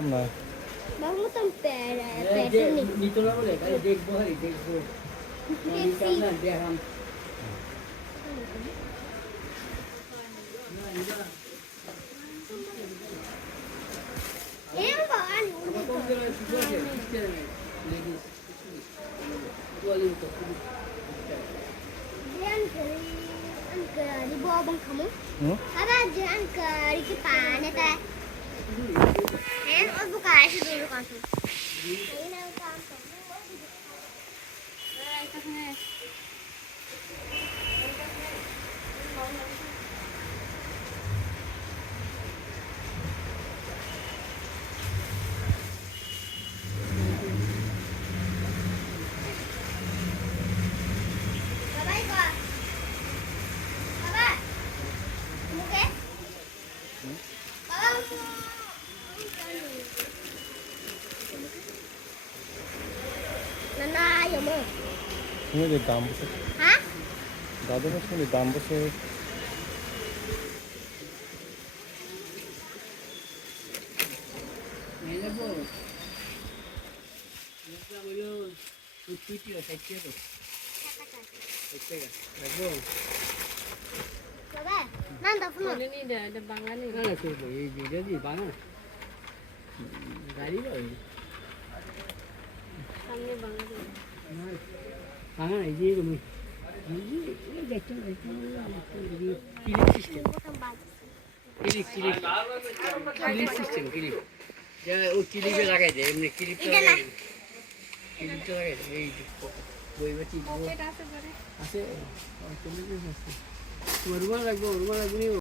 বুঝলাম না। বাবু তো প্যাটার্ন নিতলা বলে তাই দেখবো হারি দেখবো দেখছি না দেখাম এম বান কম করে কিছু আছে কিছু নেই লেডিস ওয়ালিং তো Jangan ke di bawah bang kamu. Apa jangan ke di depan ya teh. Buka aja dulu kan tuh. Ini aku kantor. Bye bye. Baba. Kamu ke? Baba. Nana ayo mo. শুনে দাম বসে, Hah? দাদুর শুনে দাম বসে। এই দেখো এটা হলো কুচকুচি আছে কি তো দেখতে দেখো Baba. Nanda puno. Ini ada bangannya. না না করবো এই ভিডিও দি বাঙা গাড়ি লয় Sampingnya bangannya. বাঙা এই যে তুমি এই দেখতে click system Potong baju. Click system click যা ও ক্লিপে লাগাই দেয় এমনি ক্লিপটা লাগাই দেয় ক্লিপটা লাগাই দেয় এই বই বাটি Pocket আছে ঘরে। আছে তোমার রুমাল লাগবো নি